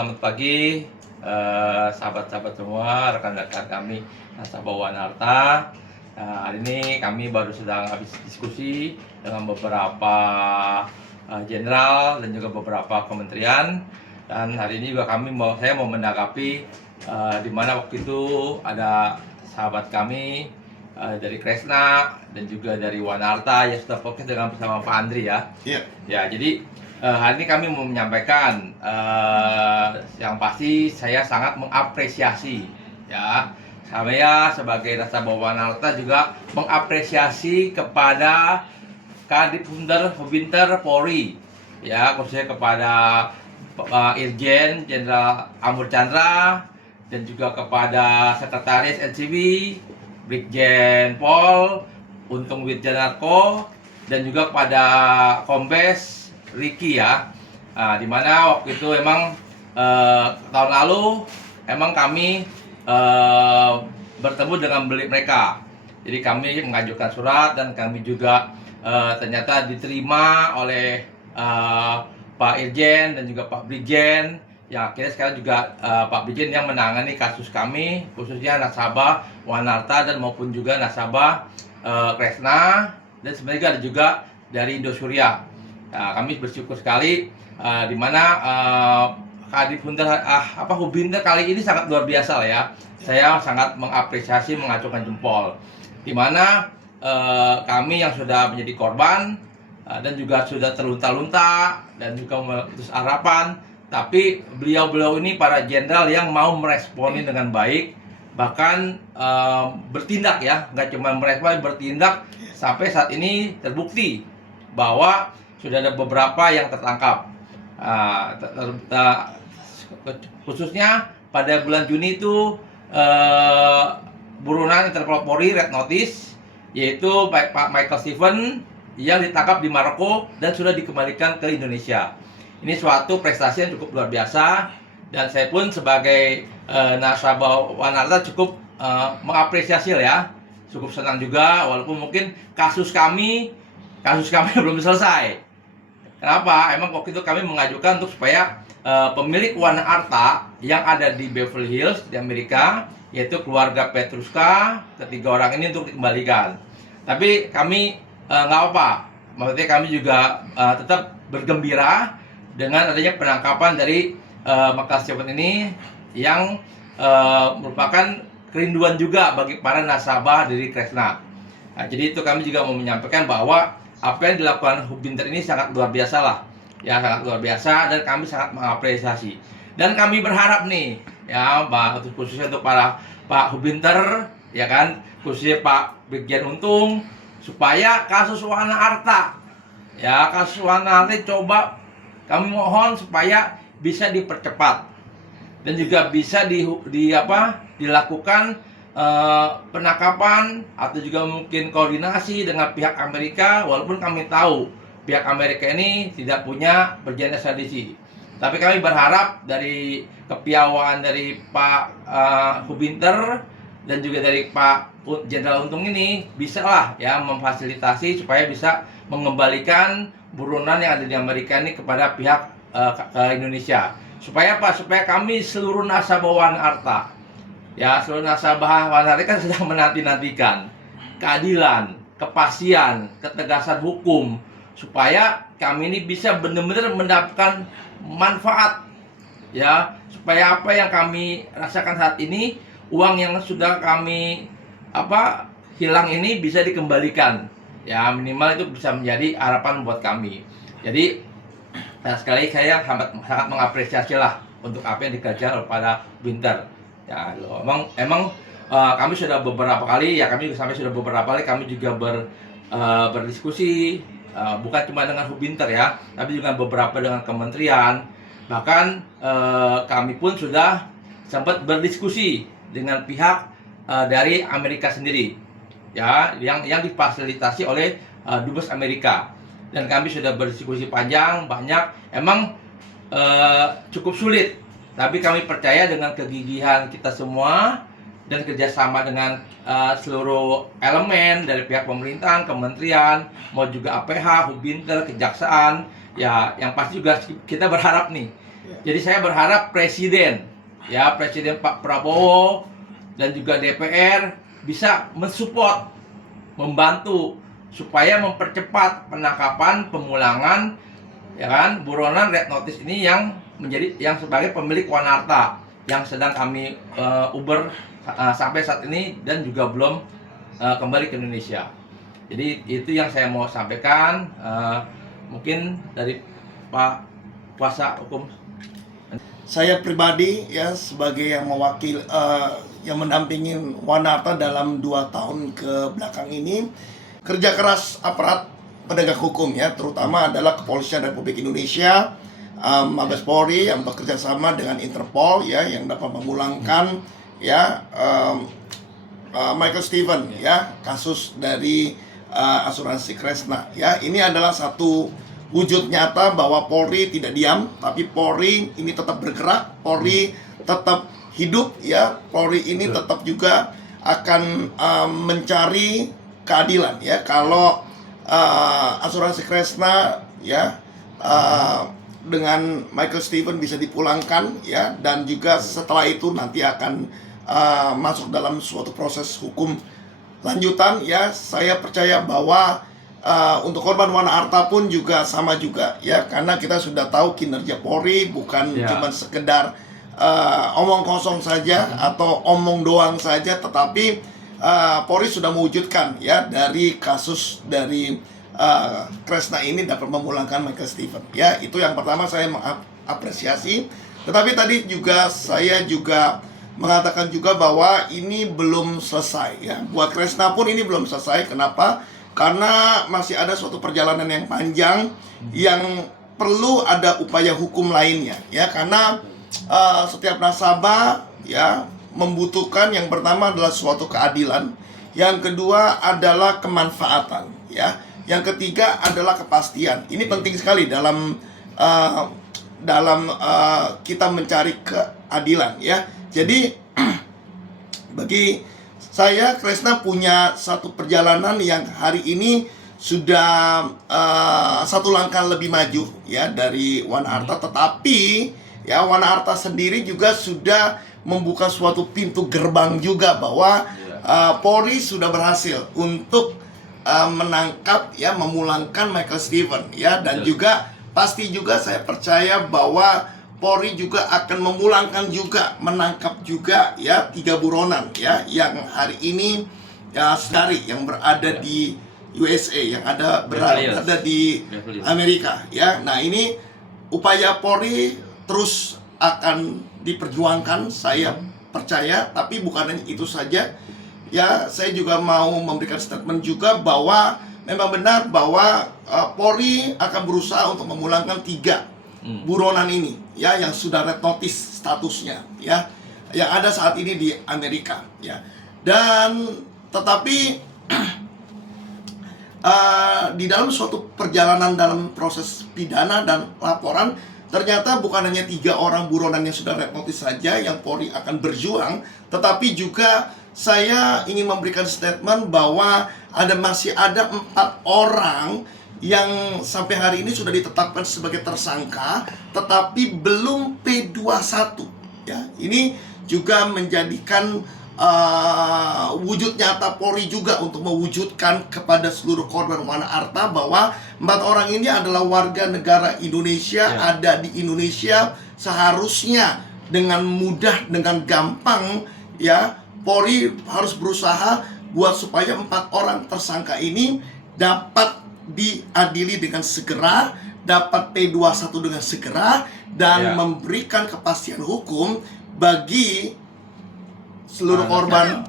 selamat pagi sahabat-sahabat semua, rekan-rekan kami nasabah Wanarta. Hari ini kami baru sedang habis diskusi dengan beberapa jenderal dan juga beberapa kementerian. Dan hari ini juga saya mau menanggapi di mana waktu itu ada sahabat kami dari Kresna dan juga dari Wanarta yang sudah fokus dengan bersama Pak Andri ya. Iya. Ya, jadi hari ini kami mau menyampaikan yang pasti saya sangat mengapresiasi ya. Saya sebagai nasabah Wanarta juga mengapresiasi kepada Hubinter Polri ya, khususnya kepada Irjen Jenderal Amur Chandra dan juga kepada Sekretaris NCB Brigjen Pol Untung Widjanarko dan juga kepada Kombes Ricky ya, di mana waktu itu emang tahun lalu emang kami bertemu dengan mereka. Jadi kami mengajukan surat dan kami juga ternyata diterima oleh Pak Irjen dan juga Pak Brigjen. Yang akhirnya sekarang juga Pak Brigjen yang menangani kasus kami, khususnya nasabah Wanarta dan maupun juga nasabah Kresna, dan sebenarnya ada juga dari Indosuria. Kami bersyukur sekali di mana Hubinter kali ini sangat luar biasa lah ya. Saya sangat mengapresiasi, mengacungkan jempol. Di mana kami yang sudah menjadi korban dan juga sudah terlunta-lunta dan juga memutus harapan, tapi beliau-beliau ini para jenderal yang mau meresponi dengan baik, bahkan bertindak ya, nggak cuma merespon, bertindak sampai saat ini terbukti bahwa sudah ada beberapa yang tertangkap, khususnya pada bulan Juni itu buronan Interpol Polri Red Notice, yaitu Pak Michael Stephen yang ditangkap di Maroko dan sudah dikembalikan ke Indonesia. Ini suatu prestasi yang cukup luar biasa, dan saya pun sebagai nasabah Wanarta cukup mengapresiasi ya, cukup senang juga walaupun mungkin kasus kami belum selesai. Kenapa? Emang waktu itu kami mengajukan untuk supaya pemilik Wanarta yang ada di Beverly Hills di Amerika, yaitu keluarga Petruska, ketiga orang ini untuk dikembalikan. Tapi kami nggak apa, maksudnya kami juga tetap bergembira dengan adanya penangkapan dari Michael Stephen ini yang merupakan kerinduan juga bagi para nasabah dari Kresna. Nah, jadi itu kami juga mau menyampaikan bahwa apa yang dilakukan Hubinter ini sangat luar biasa lah ya, sangat luar biasa, dan kami sangat mengapresiasi. Dan kami berharap nih ya, khususnya untuk para Pak Hubinter ya kan, khususnya Pak Brigjen Untung, supaya kasus Wanarta ya, kasus Wanarta coba kami mohon supaya bisa dipercepat dan juga bisa dilakukan penangkapan atau juga mungkin koordinasi dengan pihak Amerika, walaupun kami tahu pihak Amerika ini tidak punya perjanjian ekstradisi. Tapi kami berharap dari kepiawaan dari Pak Hubinter dan juga dari Pak Jenderal Untung ini bisa lah ya memfasilitasi supaya bisa mengembalikan buronan yang ada di Amerika ini kepada pihak Indonesia. Supaya apa? Supaya kami seluruh nasabah Wanarta ya, seluruh nasabah Wanarta kan sedang menanti-nantikan keadilan, kepastian, ketegasan hukum, supaya kami ini bisa benar-benar mendapatkan manfaat ya, supaya apa yang kami rasakan saat ini, uang yang sudah kami hilang ini bisa dikembalikan ya, minimal itu bisa menjadi harapan buat kami. Jadi sekali lagi saya sangat mengapresiasi lah untuk apa yang dikerjakan oleh Hubinter. Ya, emang kami sudah beberapa kali ya, kami juga berdiskusi, bukan cuma dengan Hubinter ya, tapi juga beberapa dengan kementerian. Bahkan kami pun sudah sempat berdiskusi dengan pihak dari Amerika sendiri ya, yang difasilitasi oleh Dubes Amerika. Dan kami sudah berdiskusi panjang, banyak, emang cukup sulit. Tapi kami percaya dengan kegigihan kita semua dan kerjasama dengan seluruh elemen dari pihak pemerintahan, kementerian, mau juga APH, Hubinter, kejaksaan, ya yang pasti juga kita berharap nih Jadi saya berharap Presiden Pak Prabowo dan juga DPR bisa mensupport, membantu supaya mempercepat penangkapan, pemulangan buronan Red Notice ini yang sebagai pemilik Wanarta yang sedang kami uber sampai saat ini dan juga belum kembali ke Indonesia. Jadi itu yang saya mau sampaikan. Mungkin dari Pak kuasa hukum. Saya pribadi ya sebagai yang yang mendampingi Wanarta dalam 2 tahun ke belakang ini, kerja keras aparat penegak hukum ya, terutama adalah Kepolisian Republik Indonesia, Mabes Polri yang bekerja sama dengan Interpol ya, yang dapat memulangkan ya Michael Stephen ya, kasus dari asuransi Kresna ya. Ini adalah satu wujud nyata bahwa Polri tidak diam, tapi Polri ini tetap bergerak, Polri tetap hidup ya, Polri ini tetap juga akan mencari keadilan ya. Kalau asuransi Kresna ya dengan Michael Stephen bisa dipulangkan ya, dan juga setelah itu nanti akan masuk dalam suatu proses hukum lanjutan ya. Saya percaya bahwa untuk korban Wanarta pun juga sama juga ya, karena kita sudah tahu kinerja Polri bukan cuma sekedar omong kosong saja atau omong doang saja, tetapi Polri sudah mewujudkan ya dari kasus dari Kresna ini dapat memulangkan Michael Stephen ya. Itu yang pertama saya mengapresiasi. Tetapi tadi juga saya juga mengatakan juga bahwa ini belum selesai ya. Buat Kresna pun ini belum selesai. Kenapa? Karena masih ada suatu perjalanan yang panjang yang perlu ada upaya hukum lainnya ya. Karena setiap nasabah ya membutuhkan, yang pertama adalah suatu keadilan, yang kedua adalah kemanfaatan ya, yang ketiga adalah kepastian. Ini penting sekali dalam kita mencari keadilan ya. Jadi bagi saya, Kresna punya satu perjalanan yang hari ini sudah satu langkah lebih maju ya dari Wanarta, tetapi ya Wanarta sendiri juga sudah membuka suatu pintu gerbang juga bahwa Polri sudah berhasil untuk menangkap ya, memulangkan Michael Stephen ya, dan juga pasti juga saya percaya bahwa Polri juga akan memulangkan juga, menangkap juga ya 3 buronan ya yang hari ini ya sedari yang berada di USA, yang berada di Amerika ya. Nah, ini upaya Polri terus akan diperjuangkan, saya percaya. Tapi bukan hanya itu saja ya, saya juga mau memberikan statement juga bahwa memang benar bahwa Polri akan berusaha untuk memulangkan 3 buronan ini ya, yang sudah red notice statusnya ya, yang ada saat ini di Amerika ya. Dan tetapi di dalam suatu perjalanan dalam proses pidana dan laporan, ternyata bukan hanya 3 orang buronan yang sudah red notice saja yang Polri akan berjuang, tetapi juga saya ingin memberikan statement bahwa masih ada 4 orang yang sampai hari ini sudah ditetapkan sebagai tersangka, tetapi belum P21 ya. Ini juga menjadikan wujud nyata Polri juga untuk mewujudkan kepada seluruh korban Wanarta bahwa 4 orang ini adalah warga negara Indonesia, ada di Indonesia. Seharusnya dengan mudah, dengan gampang ya, Polri harus berusaha buat supaya 4 orang tersangka ini dapat diadili dengan segera, dapat P21 dengan segera, dan memberikan kepastian hukum bagi seluruh korban